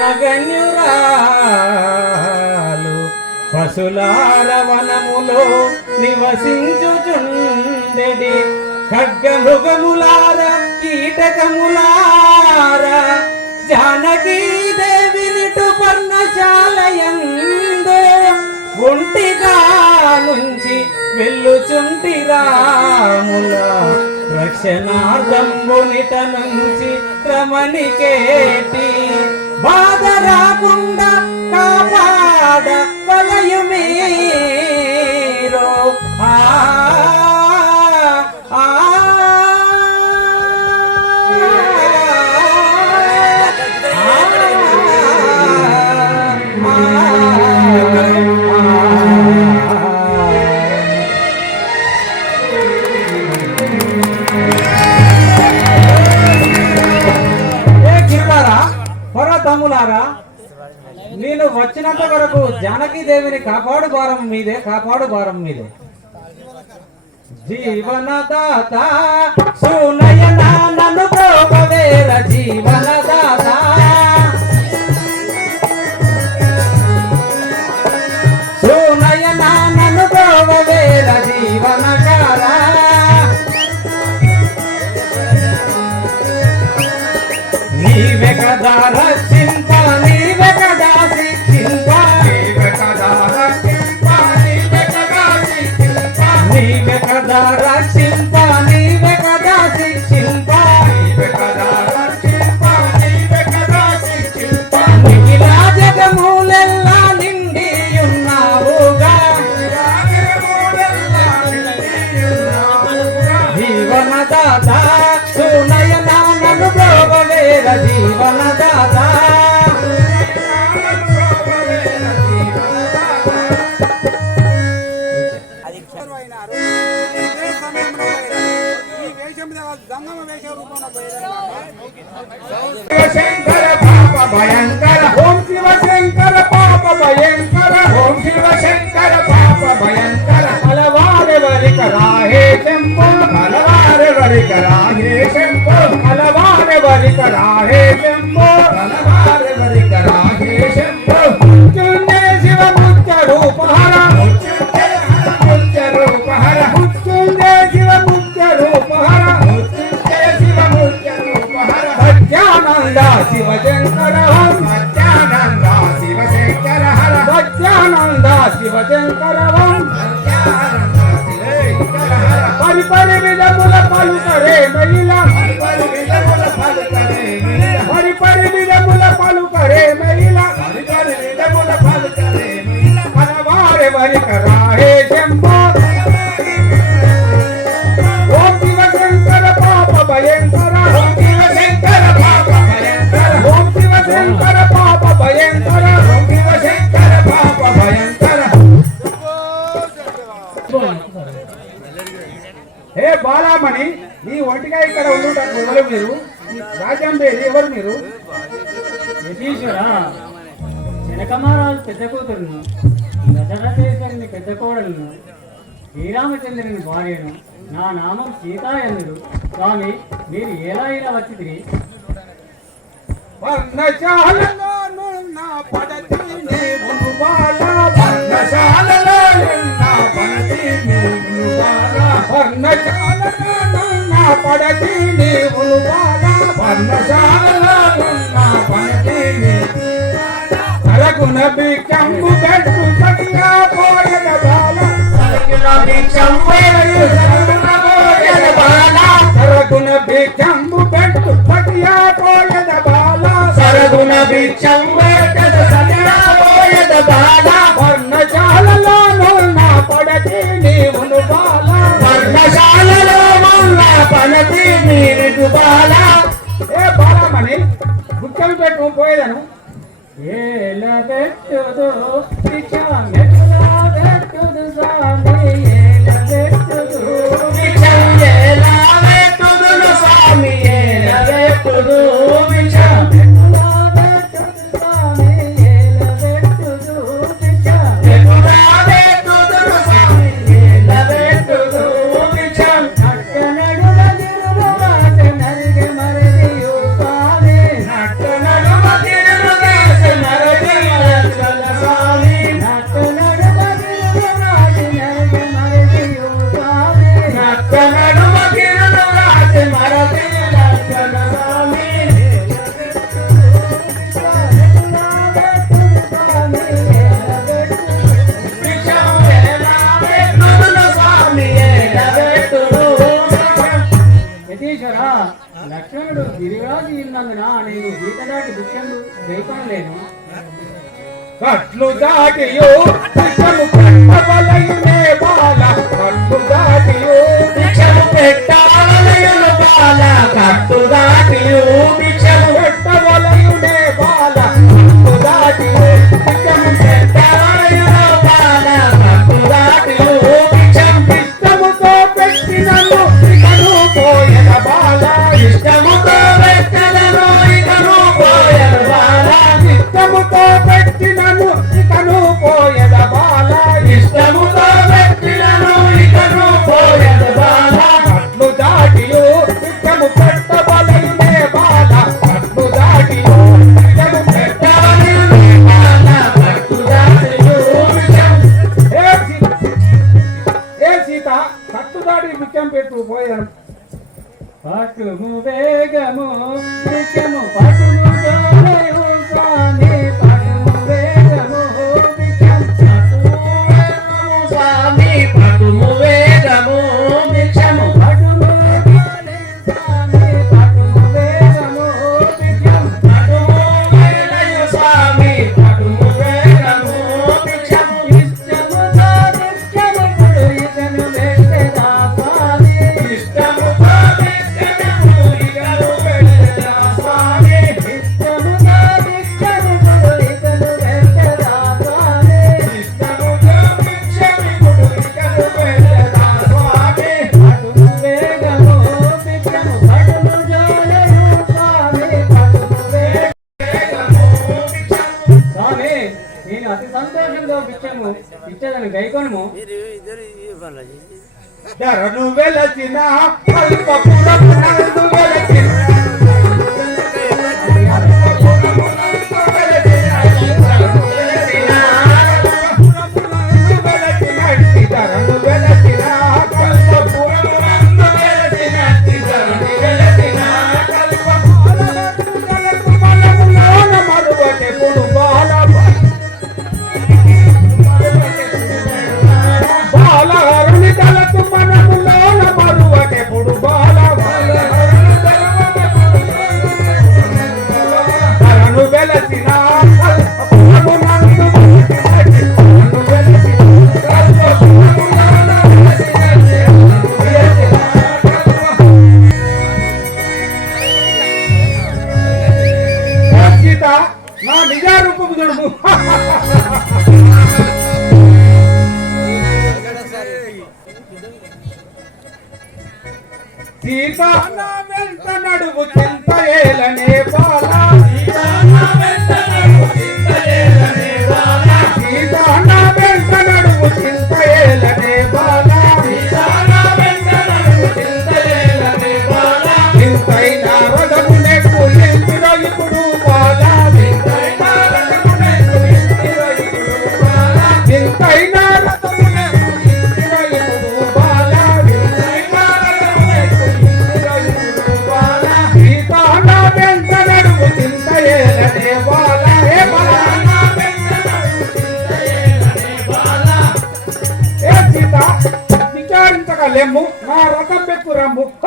నగన్యురాలు పశులార వనములో నివసించుచుండెడి ఖడ్గమృగములార కీటకములార జానకీ దేవినిటు పర్ణశాలయందు ఒంటిగా నుంచి వెళ్ళుచుంటి రాముల రక్షణార్థంబునిట నుంచి రమణికేటి బాధ రాకుండా కాపాడ మీదే కాపాడు భారం మీదే. జీవనదాత సునయన నన్ను జీవనదాత. శంకర పాప భయంకర ఓం శివ శంకర పాప భయంకర ఓం శివ శంకర పాప భయంకర హలవార వరి కరాహే శంభో హలవార వరి కరాహే శంభో హలవార వరి కరాహే శంభో Raquel Carabón. రాజ్యాంగం ఎవరు మీరు? ఏది ఎవరు మీరు? జనకమారాజు పెద్ద కూతురును దశరథేశ్వరిని పెద్ద కోడలను శ్రీరామచంద్రుని భార్యను నా నామం సీతాయనుడు. స్వామి మీరు ఎలా ఇలా వచ్చి తిరిగి? పర్ణశాల పడతి నీవు పర్ణశాల పడతి సరకున బిక్కంబు గట్టు సక్క పోయన బాల సరకున బిక్కంబు Brother కట్లు దాటియు కట్టము పెట్టవలయునే బాల. కట్లు దాటియు కట్టము పెట్టవలయును బాల. కట్లు దాటియు కట్టము పెట్టవ నా నిజారూపము దొడుపు సీత నా వెంట నడువు చింత ఏలనే బాలా. సీత వెంట నడువు చింత ఏలనే బాలా. సీత ఆ రథం పెట్టురా ముప్ప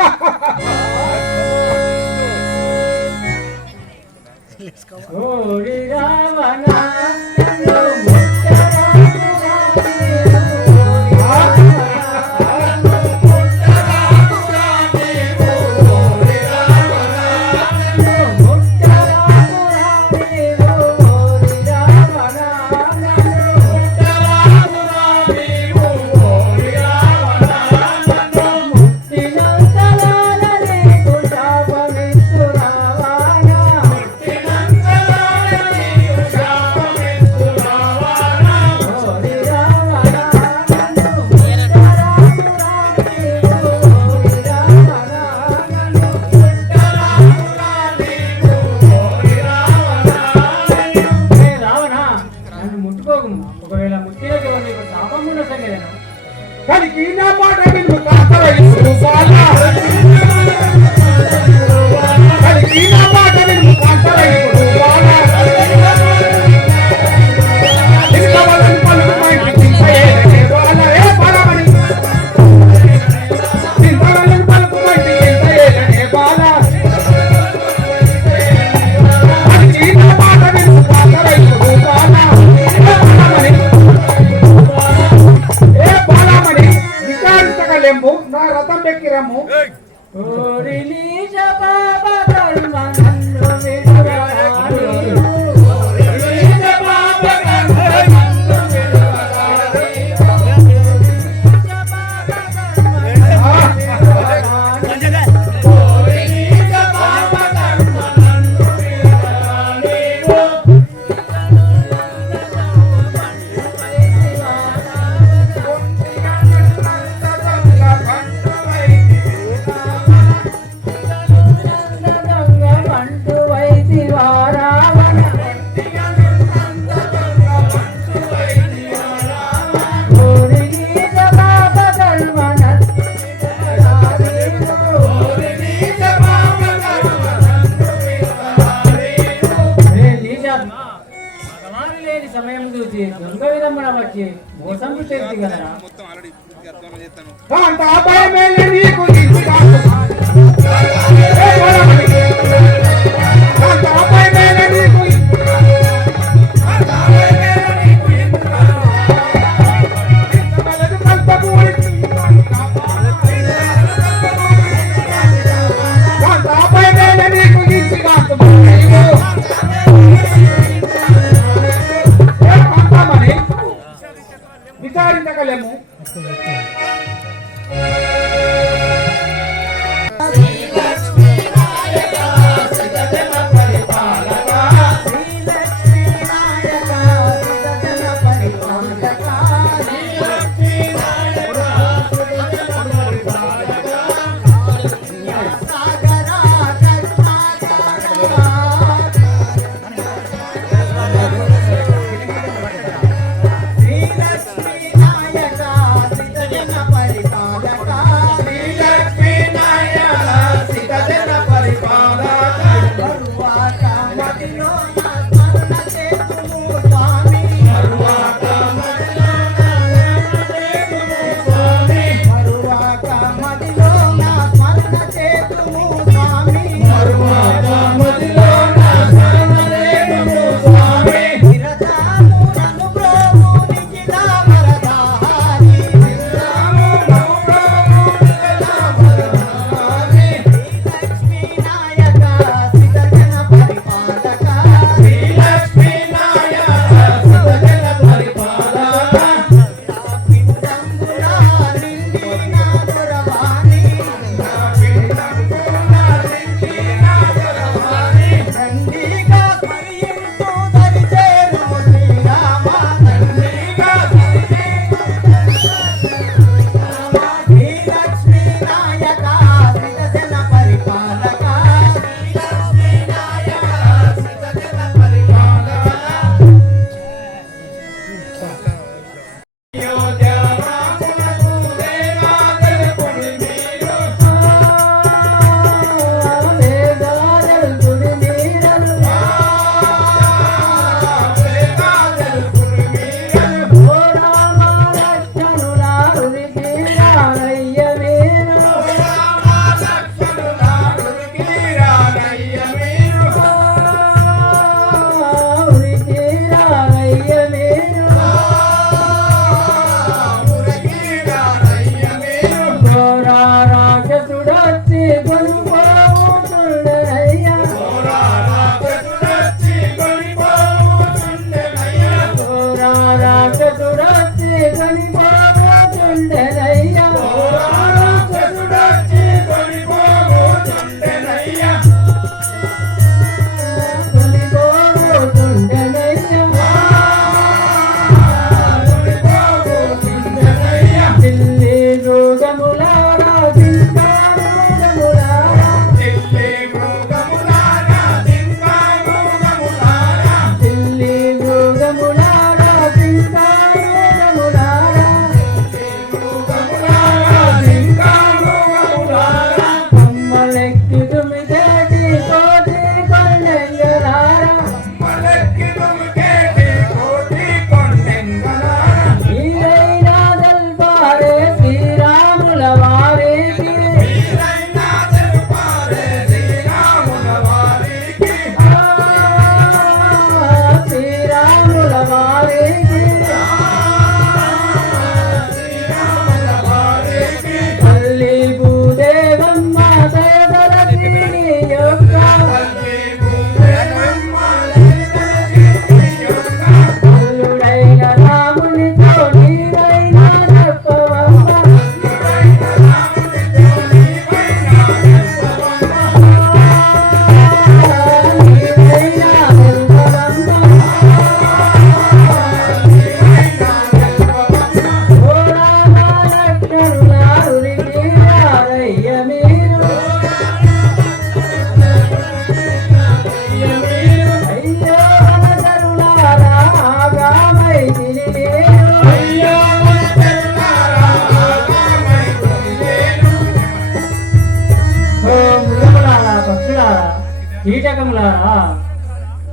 world.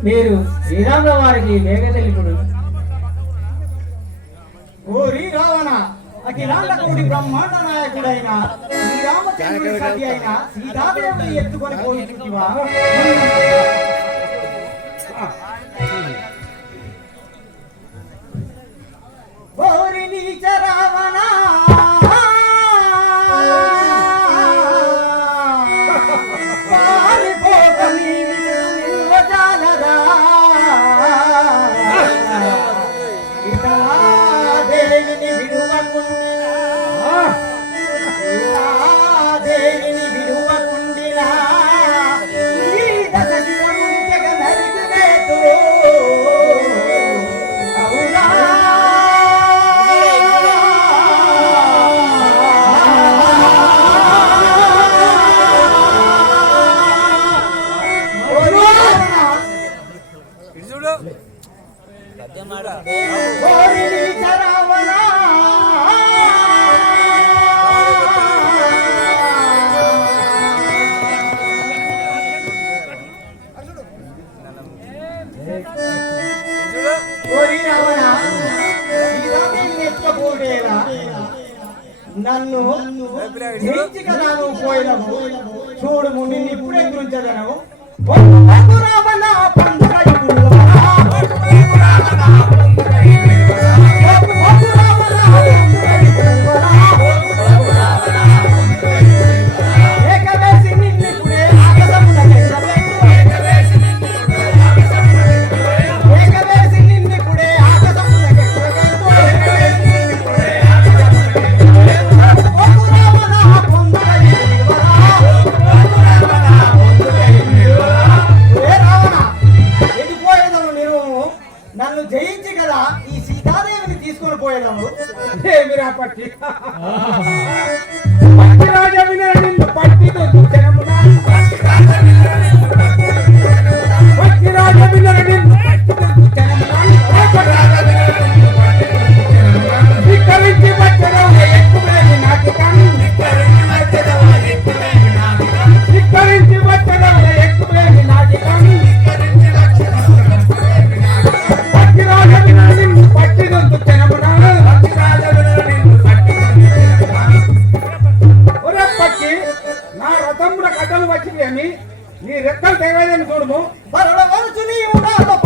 మీరు శ్రీరాముల వారికి వేగతెలిపుడు ఓరి రావణ బ్రహ్మాండ నాయకుడైన శ్రీరామచంద్రుడి సతి అయిన సీతాదేవిని ఎత్తుకొని పోయి ఓరి నీచ నన్ను జయించగలను పోయినవు చూడము నిన్ను ఇప్పుడే గురించగలవు. పండుగ కదా ఈ సీతాదేవిని తీసుకొని పోయేదాము. పట్టి పట్టి రాజా వినాయకుడు పట్టితో చూసాను பரவ வர சொல்லி விடாதோ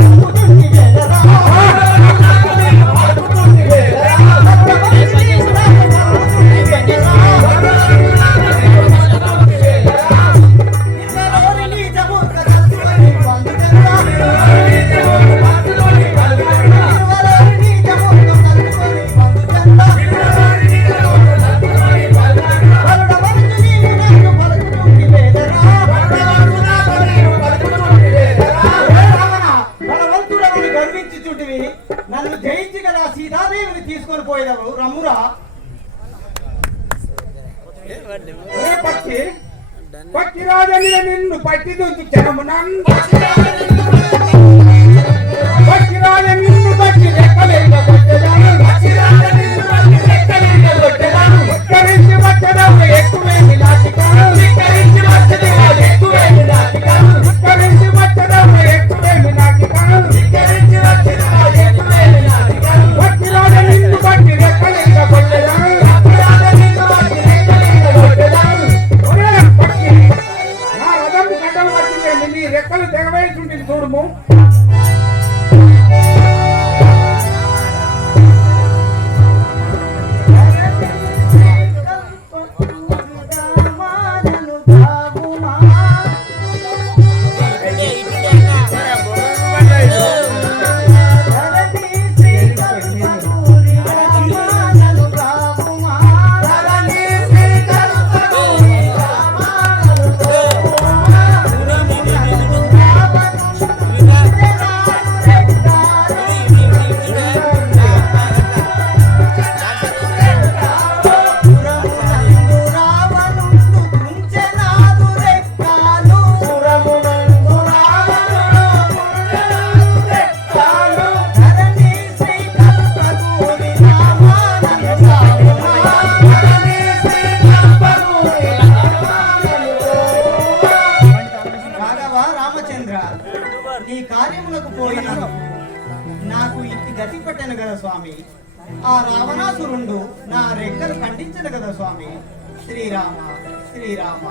కొట్టిరాజని నిన్ను పట్టి దుంచు చెరమునన్ ఎక్కువేమి నాటికాను. గతి కదా స్వామి. ఆ రావణాసురుండు నా రెక్కలు ఖండించను కదా స్వామి. శ్రీరామ శ్రీరామ